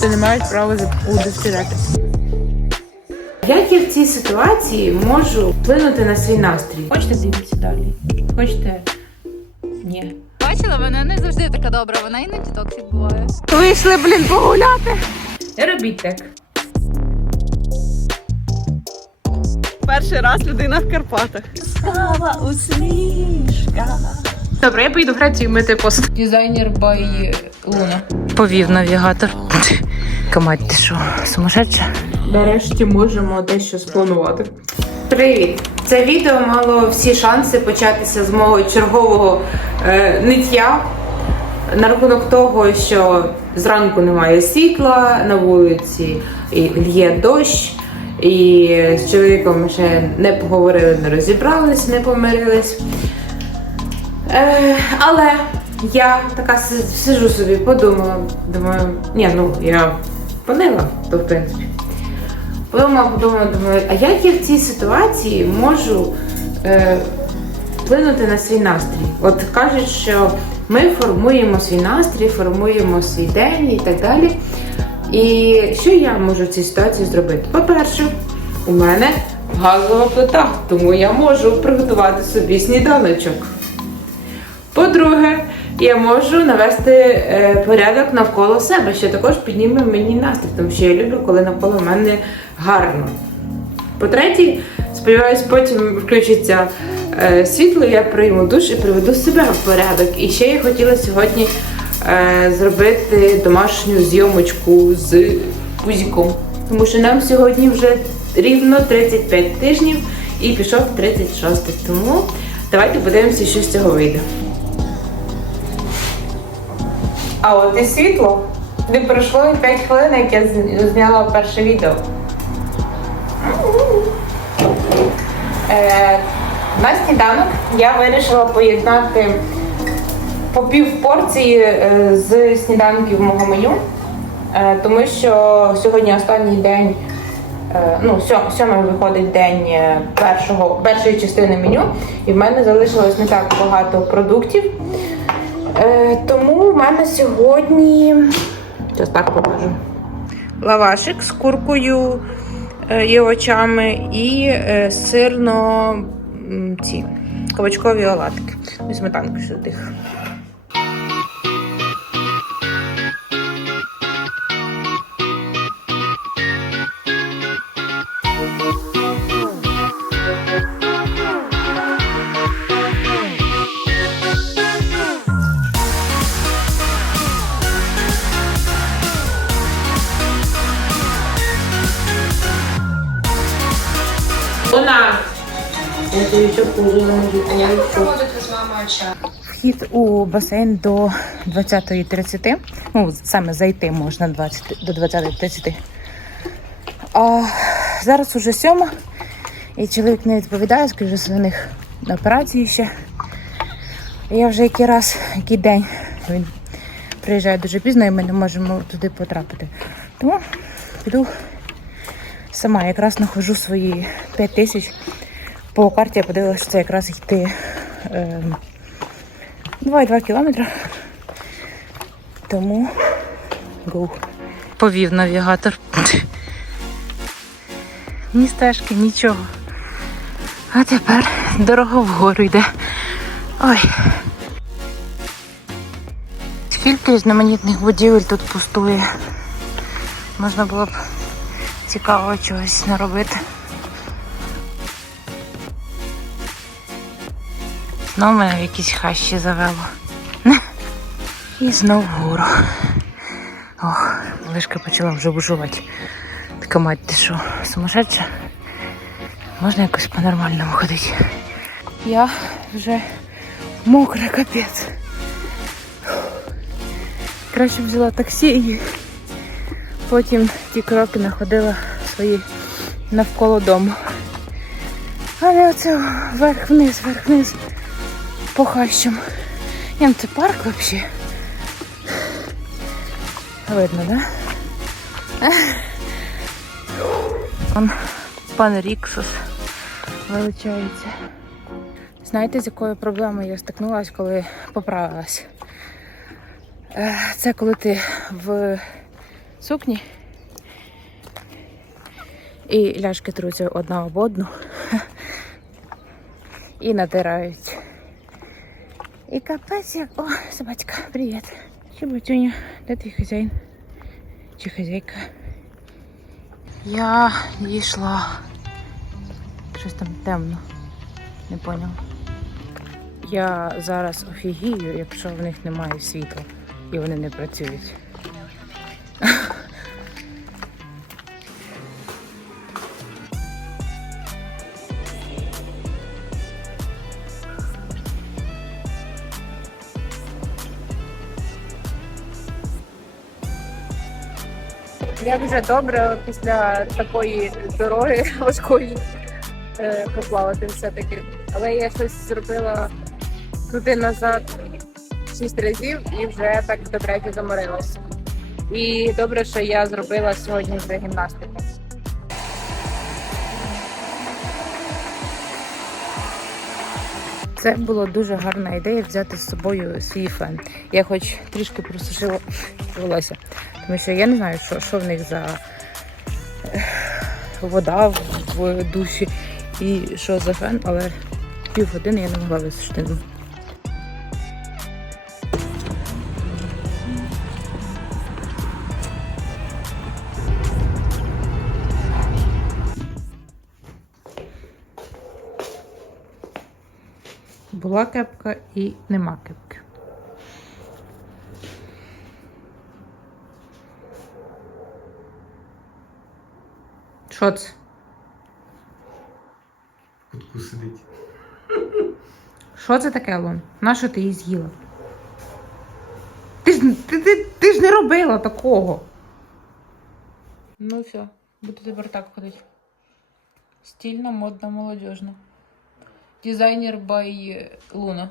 то не мають права удостовіряти. Як я в цій ситуації можу вплинути на свій настрій? Хочете дивіться далі? Хочете? Ні. Бачила, вона не завжди така добра, вона іноді токсик буває. Вийшли, блін, погуляти. Не робіть так. Перший раз людина в Карпатах. Добре, я поїду в Грецію мити посуд. Дизайнер бай Луна. Повів навігатор. Камать, ти що, сумасшедша? Нарешті можемо дещо спланувати. Привіт! Це відео мало всі шанси початися з мого чергового е, ниття на рахунок того, що зранку немає світла, на вулиці і лє дощ, і з чоловіком ще не поговорили, не розібрались, не помирились. Е, але я така сижу собі, подумала, думаю, ні, ну я понила, то в принципі. Подумала, подумала, думаю, а як я в цій ситуації можу е, вплинути на свій настрій? От кажуть, що ми формуємо свій настрій, формуємо свій день і так далі. І що я можу в цій ситуації зробити? По-перше, у мене газова плита, тому я можу приготувати собі сніданочок. По-друге, я можу навести е, порядок навколо себе, що також підніме мені настрій, тому що я люблю, коли навколо мене гарно. По-третє, сподіваюсь, потім включиться е, світло, я прийму душ і приведу себе в порядок. І ще я хотіла сьогодні е, зробити домашню зйомочку з пузіком. Тому що нам сьогодні вже рівно 35 тижнів і пішов 36. Тому давайте подивимося, що з цього вийде. А от і світло. Не пройшло і 5 хвилин, як я зняла перше відео. Е, на сніданок я вирішила поєднати по пів порції е, з сніданків мого меню, е, тому що сьогодні останній день, е, ну, сьомий виходить день е, першого, першої частини меню, і в мене залишилось не так багато продуктів. Е, тому в мене сьогодні. Зараз так покажу. Лавашик з куркою е, і овочами, і е, сирно ці кабачкові оладки. І сметанки ще Вхід у басейн до 20.30. Ну, саме зайти можна 20, до 20.30. А зараз уже сьома. І чоловік не відповідає, скаже, що у них на операції ще. Я вже який раз, який день він приїжджає дуже пізно і ми не можемо туди потрапити. Тому піду сама якраз знаходжу свої 5 тисяч. По карті я подивилася, що це якраз йти. ем, 2,2 кілометри. Тому go. Повів навігатор. Ні стежки, нічого. А тепер дорога вгору йде. Ой. Скільки різноманітних будівель тут пустує. Можна було б цікаво чогось наробити. Знову мене в якісь хащі завело. І знов вгору. Ох, лишка почала вже бужувати. Така мать, ти що, сумасшедша? Можна якось по-нормальному ходити. Я вже мокра капець. Краще взяла таксі і потім ті кроки находила свої навколо дому. Але оце вверх-вниз, вверх-вниз по хащам. Ні, ну це парк взагалі. Видно, да? Он пан Ріксус вилучається. Знаєте, з якою проблемою я стикнулася, коли поправилась? Е, Це коли ти в сукні. І ляшки труться одна об одну. І натирають. І капець як. О, собачка, привіт. Чебутюня, де твій хазяїн? Чи хазяйка? Я дійшла. Щось там темно. Не поняв. Я зараз офігію, якщо в них немає світла і вони не працюють. Я дуже добре після такої дороги важкої е, поплавати все-таки. Але я щось зробила туди назад шість разів і вже так добряче заморилася. І добре, що я зробила сьогодні вже гімнастику. Це була дуже гарна ідея взяти з собою свій фен. Я хоч трішки просушила волосся, тому що я не знаю, що, що в них за вода в душі і що за фен, але півгодини я не могла висушити. Була кепка і нема кепки. Що це? кутку сидить. Що це таке, Лон? Нащо ти її з'їла? Ти ж, ти, ти, ти ж не робила такого. Ну все, буду тепер так ходити. Стильно, модно, молодежно. Дизайнер бай Луна.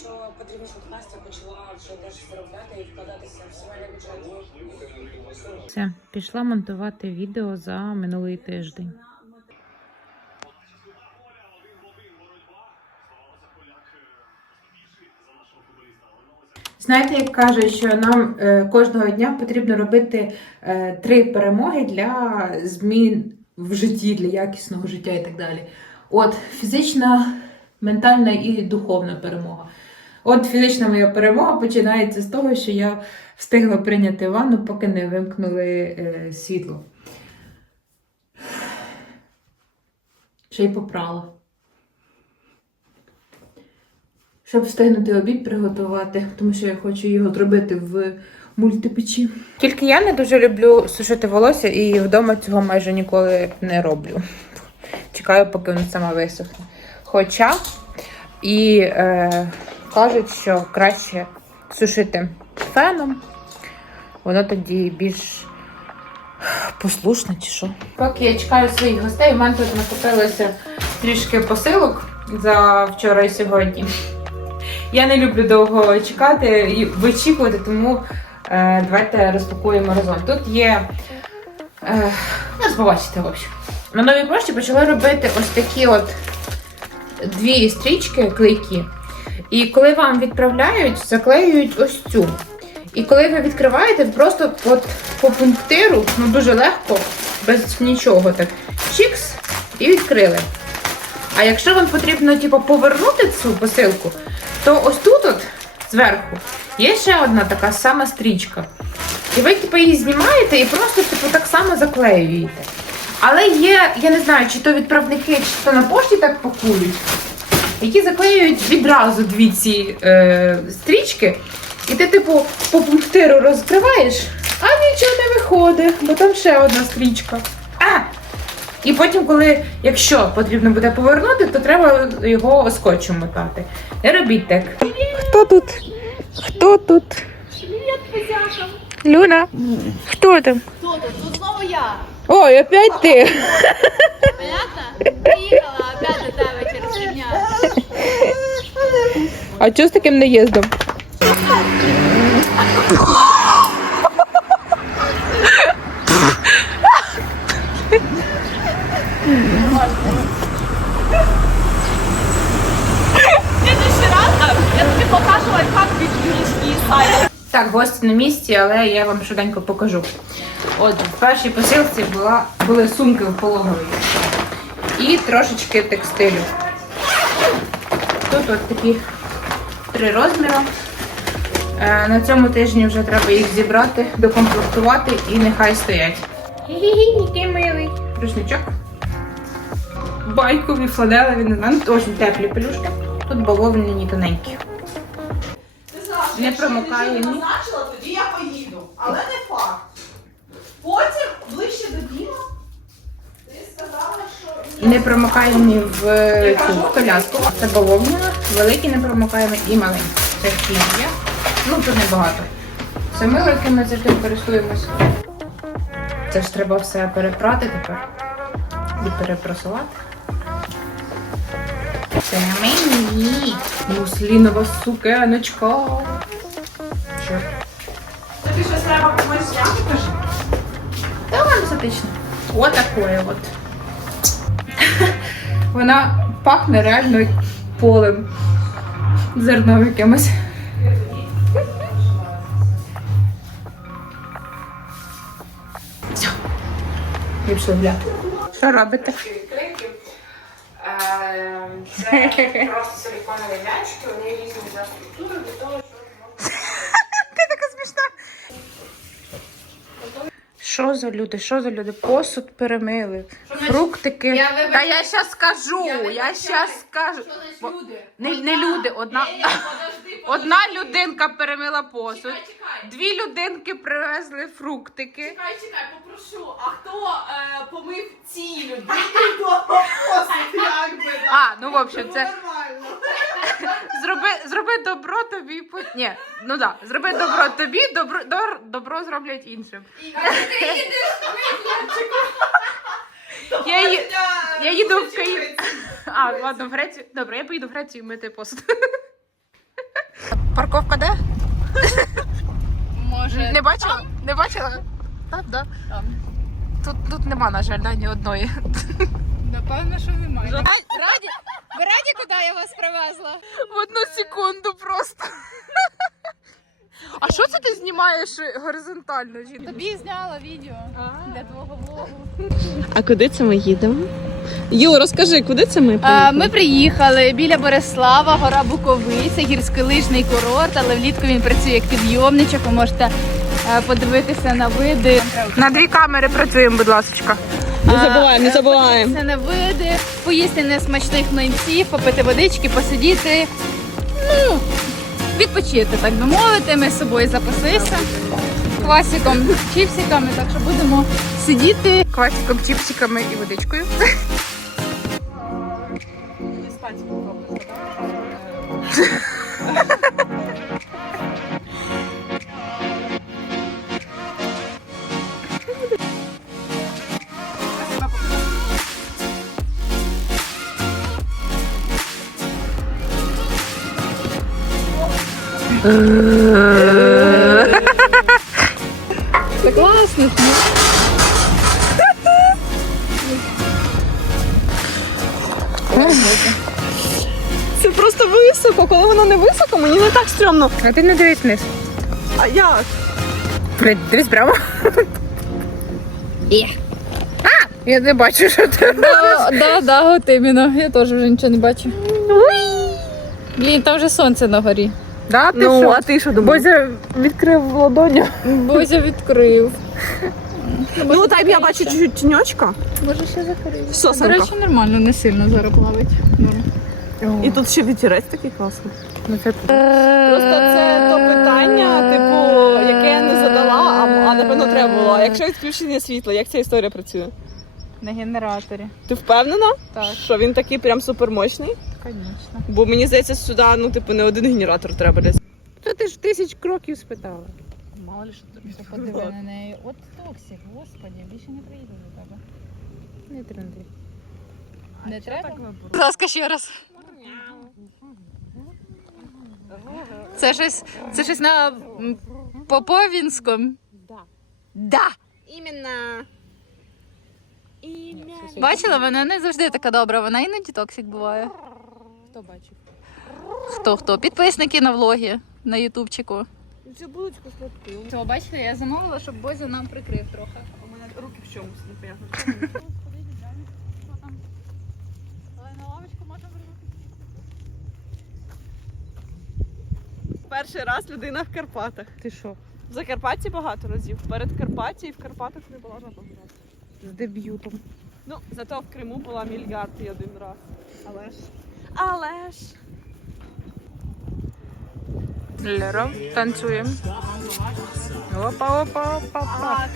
Що потрібно, щоб Настя почала вже теж заробляти і вкладатися в сімейний бюджет. Все, пішла монтувати відео за минулий тиждень. Знаєте, як кажуть, що нам е, кожного дня потрібно робити е, три перемоги для змін в житті, для якісного життя і так далі. От фізична, ментальна і духовна перемога. От фізична моя перемога починається з того, що я встигла прийняти ванну, поки не вимкнули е, світло. Ще й попрала. Щоб встигнути обід приготувати, тому що я хочу його зробити в мультипечі. Тільки я не дуже люблю сушити волосся і вдома цього майже ніколи не роблю. Чекаю, поки воно сама висохне. Хоча і е, кажуть, що краще сушити феном, воно тоді більш послушне чи що. Поки я чекаю своїх гостей, в мене тут накопилося трішки посилок за вчора і сьогодні. Я не люблю довго чекати і вичікувати, тому е, давайте розпакуємо разом. Тут є. Е, ну, побачите, в общем. На новій пошті почали робити ось такі от дві стрічки клейкі. І коли вам відправляють, заклеюють ось цю. І коли ви відкриваєте, просто от по пунктиру, ну дуже легко, без нічого так. Чікс і відкрили. А якщо вам потрібно типу, повернути цю посилку, то ось тут от зверху є ще одна така сама стрічка. І ви типу, її знімаєте і просто типу, так само заклеюєте. Але є, я не знаю, чи то відправники, чи то на пошті так пакують, які заклеюють відразу дві ці е, стрічки. І ти, типу, по пунктиру розкриваєш, а нічого не виходить, бо там ще одна стрічка. А! І потім, коли, якщо потрібно буде повернути, то треба його скотчем мотати. Не робіть так. Хто тут? Хто тут? Привіт, Люна, хто там? Хто тут? Тут знову я. Ой, опять ти. Понятно? Приїхала опять до тебе. А чого з таким Юрічки Ісаї. Так, Так, гості на місці, але я вам швиденько покажу. От, в першій посилці була, були сумки в пологовій і трошечки текстилю. Тут от такі три розміри. Е, На цьому тижні вже треба їх зібрати, докомплектувати і нехай стоять. Хі-хі-хі, який милий. Рушничок. Байкові, фланелеві, не знаю, дуже теплі пелюшки. Тут бавовняні тоненькі. Не промокає, ні. назначила, тоді я поїду. Але що Не промокаємі в цю коляску. Це бавовняна, великі не промокаємі і маленькі. Це є. Ну тут небагато. Це мило, яким ми завжди користуємося. Це ж треба все перепрати тепер. І перепрасувати. Це мені. Муслінова сукеночка. Що? тобі щось треба комусь зняти. Та вона симпатична. От такое от. Вона пахне реально полем. Зерном якимось. Все. Гуляти. Що робите? Це просто силіконові м'ячики, вони різні за структурою для того, щоб Ти така смішна. Що за люди? Що за люди? Посуд перемили. Фруктики. Я. Та я щас скажу. Я щас скажу. Що значить Бо- люди? Не, не люди, одна. Ні, ні, подожди, Одна подожди. людинка перемила посуд. Чекай, чекай. Дві людинки привезли фруктики. Чекай, чекай, попрошу. А хто е, помив ці людини? Як. А, ну в общем, це Нормально. зроби, зроби добро тобі. по- Ні, ну да, зроби добро тобі, добро, дор- добро зроблять іншим. Ти Я, ї- я їду в Київ. А, ладно, в Грецію. Добре, я поїду в Грецію мити посуд. Парковка де? Може. Не бачила? Не бачила? Так, да. Там. Тут, тут нема, на жаль, да, ні одної. Напевно, що немає. Раді, ви раді, куди я вас привезла? В одну секунду просто. А що це ти знімаєш горизонтально? жінка? Тобі зняла відео для твого влогу. А куди це ми їдемо? Юл, розкажи, куди це ми поїхали? Ми приїхали біля Борислава, гора Буковиця, гірськолижний курорт, але влітку він працює як підйомничок. Ви можете е, подивитися на види. На дві камери працюємо, будь ласка. Не забуваємо, не забуваємо. Це на види, поїсти несмачних млинців, попити водички, посидіти. Ну, відпочити, так би мовити. Ми з собою запаслися квасиком, чіпсиками, так що будемо сидіти. Квасиком, чіпсиками і водичкою. Це класно. Це просто високо. Коли воно не високо, мені не так стрьомно. А ти не дивись вниз. А як? Дивись прямо. А! Я не бачу, що ти. Да, да, да, от іменно. Я теж вже нічого не бачу. Блін, там вже сонце на горі. Да, ти Ну, що? а ти що думаєш? Бозя відкрив ладоню. Бозя відкрив. Ну, так я бачу чуть-чуть тіньочка. Може ще закрив. До Сосенка. речі, нормально, не сильно зараз плавить. Норм. І тут ще вітерець такий класний. Ну, це... Просто це то питання, типу, яке я не задала, а, а напевно треба було. Якщо відключення світла, як ця історія працює? На генераторі. Ти впевнена, Так, що він такий прям супермощний? звісно. Бо мені здається, сюди, ну, типу, не один генератор треба десь. То ти ж тисяч кроків спитала. Мало ли що тобі подиви на неї. От токсик, господі, більше не приїду до тебе. Не тренди. Не треба? Будь ласка, ще раз. Це щось, це щось на Поповінському? Да. Да. Іменно. Бачила, вона не завжди така добра, вона іноді токсик буває. Хто бачив? Хто хто? Підписники на влогі на ютубчику. Цю булочку сладку. Цього бачите, я замовила, щоб Бозя нам прикрив трохи. У мене руки в чомусь, непонятно. Але на лавочку можна Перший раз людина в Карпатах. Ти що? В Закарпатті багато разів. Перед Карпатті і в Карпатах не була жодного разу. З дебютом. Ну, зато в Криму була мільярд один раз. Але ж. Але ж. Лера, танцюємо. Опа, опа, опа, опа.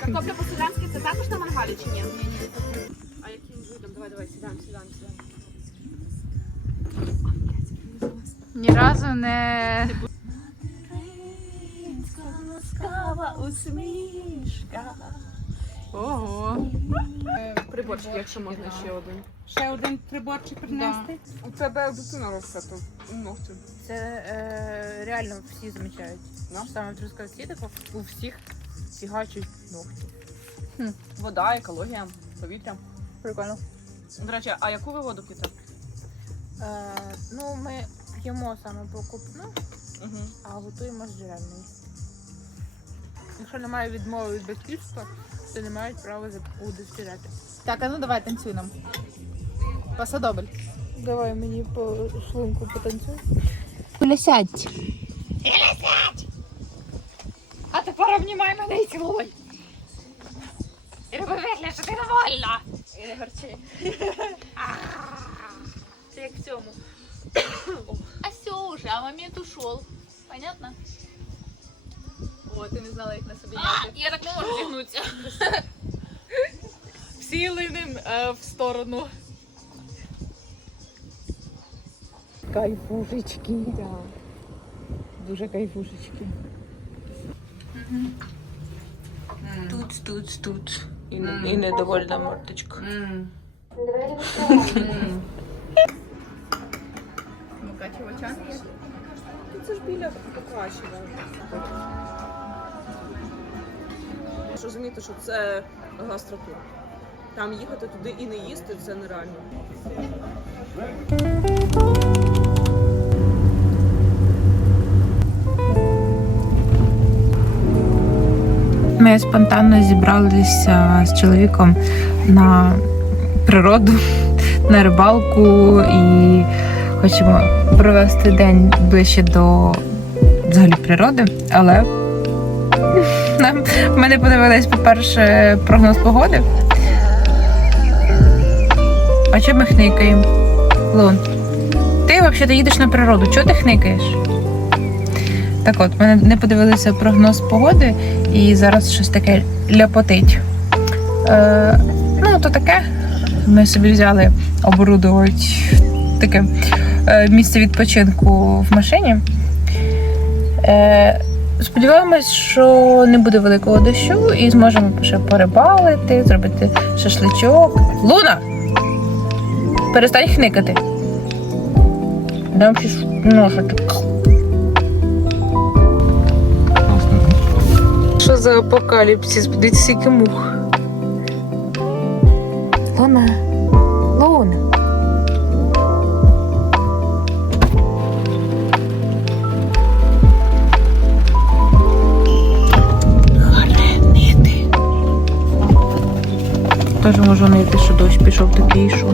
картопля по-селянськи це також на мангалі чи ні? Ні, ні. А яким видом? Давай, давай, сідаємо, сідаємо, сідаємо. Ні разу не Ого. Приборчик, якщо можна ще один. Ще один приборчик принести. У тебе дитина росте тут ногті. Це е, реально всі замічають. Ну. Саме в Трускавці тако у всіх фігачуть ногті. Вода, екологія, повітря. Прикольно. До речі, а яку ви воду п'єте? Е, ну, ми п'ємо саме покупну, Угу. а готуємо з джерельної. Якщо немає відмови від батьківства, то не мають права удостіряти. Так, а ну давай танцюй нам. Пасадобль. Давай мені по шлунку потанцюй. Сядь. А тепер обнімай мене і цілуй. І роби вигляд, що ти довольна. І не гарчи. Це як в цьому. А все уже, а момент ушел. Понятно? О, ти не знала, як на собі няти. Я так не можу тягнутися. Всі линем е, в сторону. Кайфушечки. Дуже кайфушечки. Тут, тут, тут. І, не- і недовольна мордочка. Мукачевачан. Це ж біля Покачева. Розумієте, що це гастротур. Там їхати туди і не їсти це нереально. Ми спонтанно зібралися з чоловіком на природу, на рибалку і хочемо провести день ближче до взагалі природи, але нам ми не подивились, по-перше, прогноз погоди. А чому ми хникаємо? Лун, ти взагалі їдеш на природу, чого ти хникаєш? Так от, ми не подивилися прогноз погоди і зараз щось таке ляпотить. Е, ну, то таке. Ми собі взяли оборудувати таке е, місце відпочинку в машині. Е, сподіваємось, що не буде великого дощу і зможемо ще порибалити, зробити шашличок. Луна! Перестань хникати. Дам ще ножичок. Що за апокаліпсис? Подивіться, скільки мух. Луна. Теж можу знайти, що дощ пішов такий, що.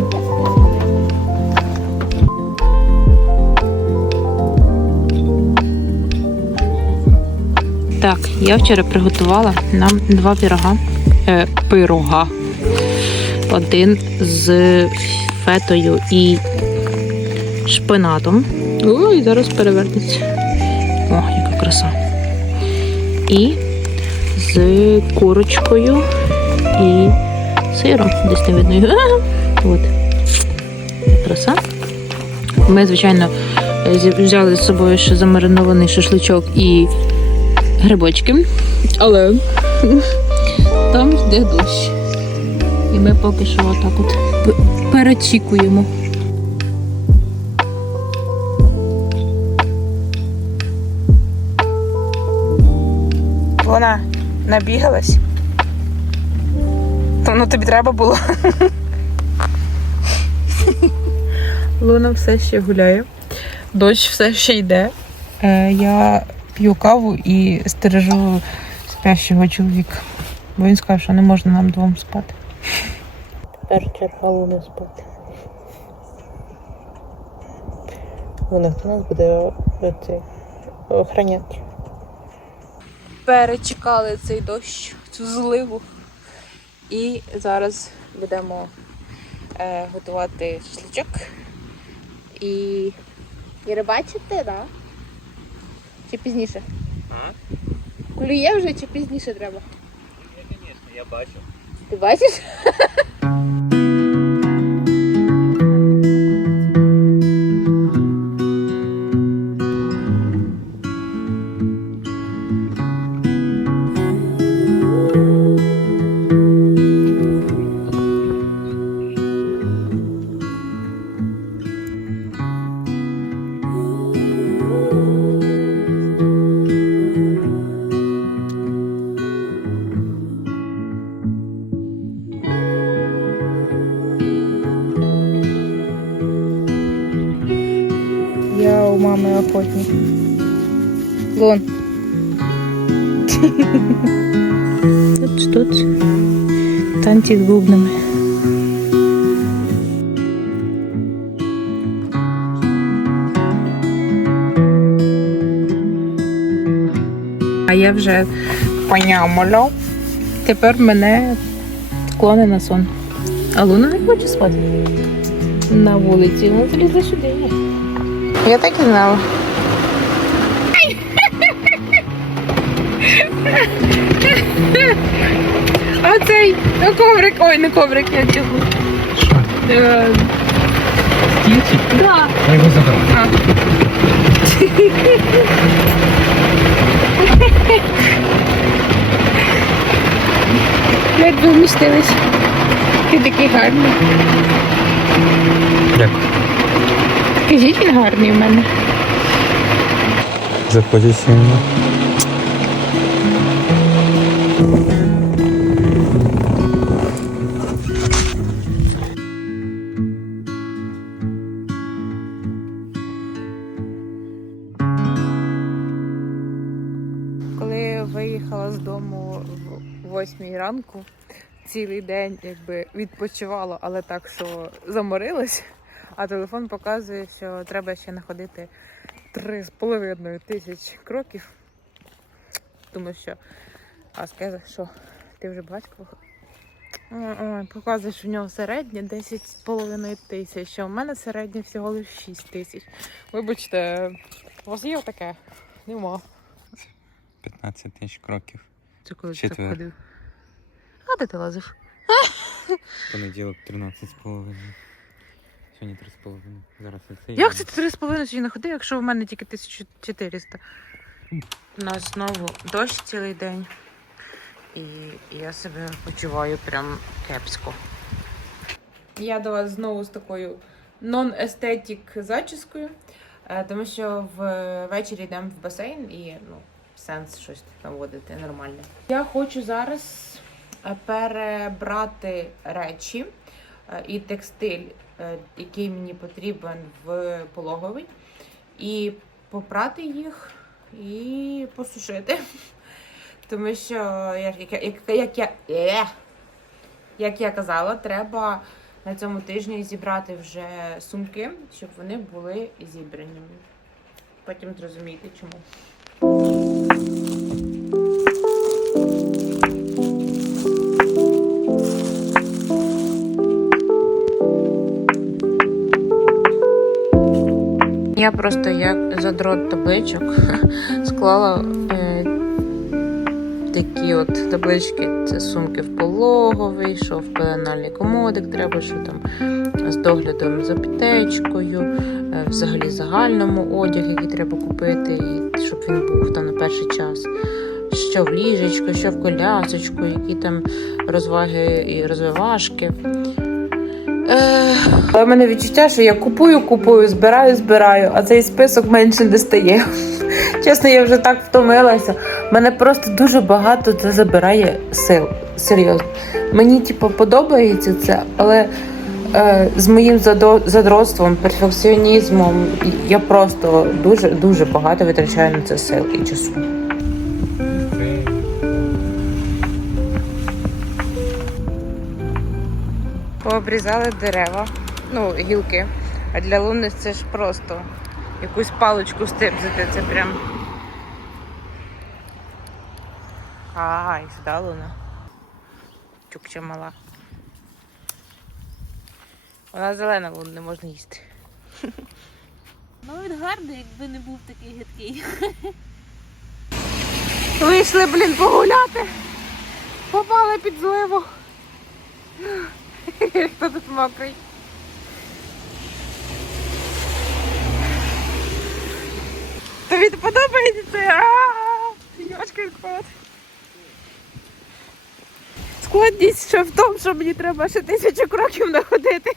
Так, я вчора приготувала нам два пірога. Е, пирога. Один з фетою і шпинатом. Ой, зараз перевернеться. О, яка краса. І з курочкою і сиром. Десь не видно. От. Краса. Ми, звичайно, взяли з собою ще замаринований шашличок і грибочки, але там йде дощ. І ми поки що отак от перечікуємо. Вона набігалась. То ну тобі треба було. Луна все ще гуляє. Дощ все ще йде. Е, я п'ю каву і стережу спящого чоловіка. Бо він сказав, що не можна нам двом спати. Тепер черга Луни спати. Луна, хто нас буде цей, охороняти? Перечекали цей дощ, цю зливу. І зараз будемо е, готувати шашличок. І, і рибачити, так? Да? Чи пізніше? А? Клює вже чи пізніше треба? Ні, звісно, я бачу. Ти бачиш? я вже понямоляв. Тепер мене склони на сон. А Луна не хоче спати. На вулиці. Вона залізла сюди. Я так і знала. А цей ну, коврик, ой, не коврик, я цього. Е, Да. Я його забрав. А. Ледве вмістились. Ти такий гарний. Дякую. Скажіть, він гарний в мене. Заходять сильно. Ранку, цілий день якби відпочивала, але так, що заморилась, а телефон показує, що треба ще находити три з половиною тисяч кроків. Думаю, що а скаже, що ти вже батько. Показує, що в нього середнє 10 з половиною тисяч, а в мене середнє всього лише 6 тисяч. Вибачте, у вас є таке? Нема. 15 тисяч кроків. Це коли ти так ходив. А де ти лазив? Понеділок 13 з половиною. Сьогодні 3 з половиною. Зараз це Як це ти 3,5 сьогодні не ходив, якщо в мене тільки 1400? У нас знову дощ цілий день. І я себе почуваю прям кепсько. Я до вас знову з такою нон-естетік зачіскою, е, тому що ввечері йдемо в басейн і ну, сенс щось наводити нормальне. Я хочу зараз перебрати речі е, і текстиль, е, який мені потрібен в пологовий, і попрати їх і посушити. Тому що, як, як, як, як, я, е, як я казала, треба на цьому тижні зібрати вже сумки, щоб вони були зібраними. Потім зрозумієте чому. Я просто як задрот табличок склала е, такі от таблички. Це сумки в пологовий, що в пеленальний комодик треба, що там з доглядом за пітечкою, е, взагалі загальному одяг, який треба купити, і щоб він був там на перший час. Що в ліжечку, що в колясочку, які там розваги і розвивашки. Але в мене відчуття, що я купую, купую, збираю, збираю, а цей список менше не стає. Чесно, я вже так втомилася. Мене просто дуже багато це забирає сил. Серйозно. Мені, типу, подобається це, але Е, з моїм задротством, перфекціонізмом я просто дуже дуже багато витрачаю на це сил і часу. Пообрізали дерева, ну, гілки. А для луни це ж просто якусь паличку стипзати, це прям. А, і сюди луна. Чукча мала. Вона зелена, лун не можна їсти. Ну він гарний, якби не був такий гидкий. Вийшли, блін, погуляти. Попали під зливу. Хто тут мокрий? Тобі подобається це? Йошка кот. Складність ще в тому, що мені треба ще тисячу кроків находити.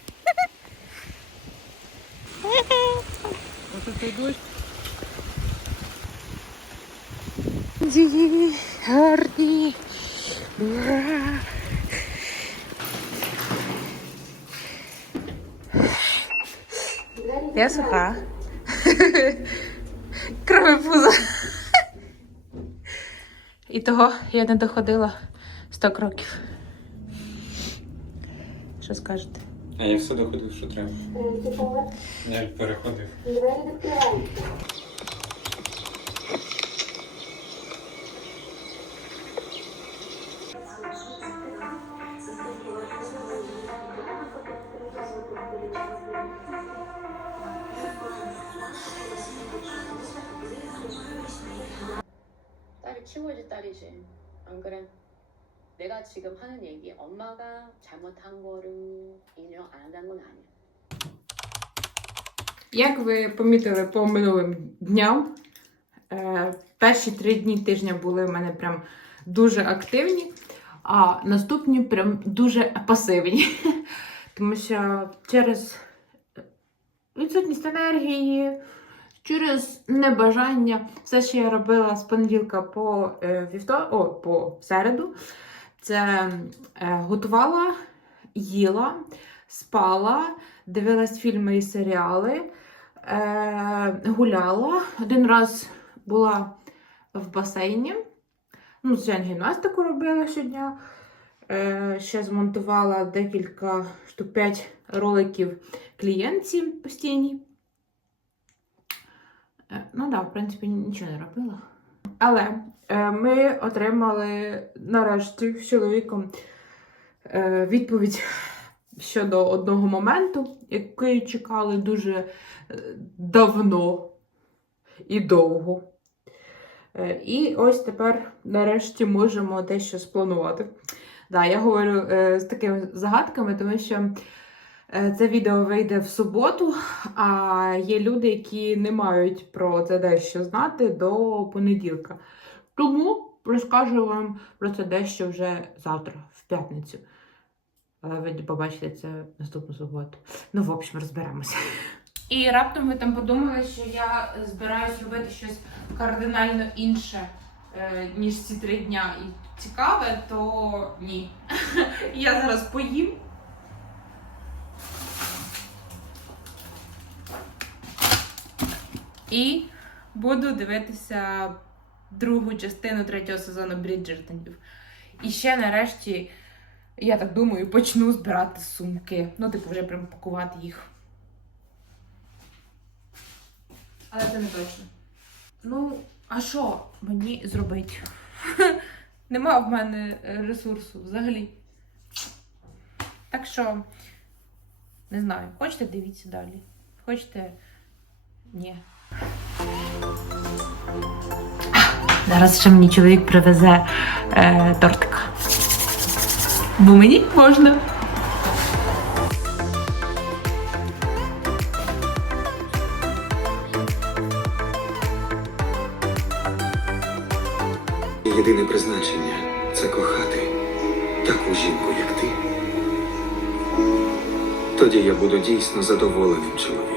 Ді, гарні. Я суха. Кроме пуза. І того я не доходила 100 кроків. Що скажете? А я все доходив, що треба. Я переходив. 거를 인정 안 한다는 건 아니야. Як ви помітили по минулим дням, е, перші три дні тижня були в мене прям дуже активні, а наступні прям дуже пасивні. Тому що через відсутність енергії, через небажання, все, що я робила з понеділка по е, вівто... О, по середу, це е, готувала, їла, спала, дивилась фільми і серіали е, гуляла. Один раз була в басейні. Ну, звичайно, гімнастику робила щодня. Е, ще змонтувала декілька штук 5 роликів клієнтці постійній. Е, ну так, да, в принципі, нічого не робила. Але ми отримали нарешті з чоловіком відповідь щодо одного моменту, який чекали дуже е, давно і довго. Е, І ось тепер, нарешті, можемо дещо спланувати. Да, я говорю е, з такими загадками, тому що е, це відео вийде в суботу, а є люди, які не мають про це дещо знати до понеділка. Тому розкажу вам про це дещо вже завтра, в п'ятницю. Але ви побачите це наступну суботу. Ну, в общем, розберемося. І раптом ви там подумали, що я збираюсь робити щось кардинально інше, е, ніж ці три дня. І цікаве, то ні. Я зараз поїм. І буду дивитися другу частину третього сезону Бріджертонів. І ще нарешті я так думаю, почну збирати сумки. Ну, типу, вже прям пакувати їх. Але це не точно. Ну, а що мені зробити? Нема в мене ресурсу взагалі. Так що, не знаю, хочете дивіться далі. Хочете. Ні. Зараз ще мені чоловік привезе е, тортика. Бо мені можна. Єдине призначення це кохати таку жінку, як ти. Тоді я буду дійсно задоволеним чоловіком.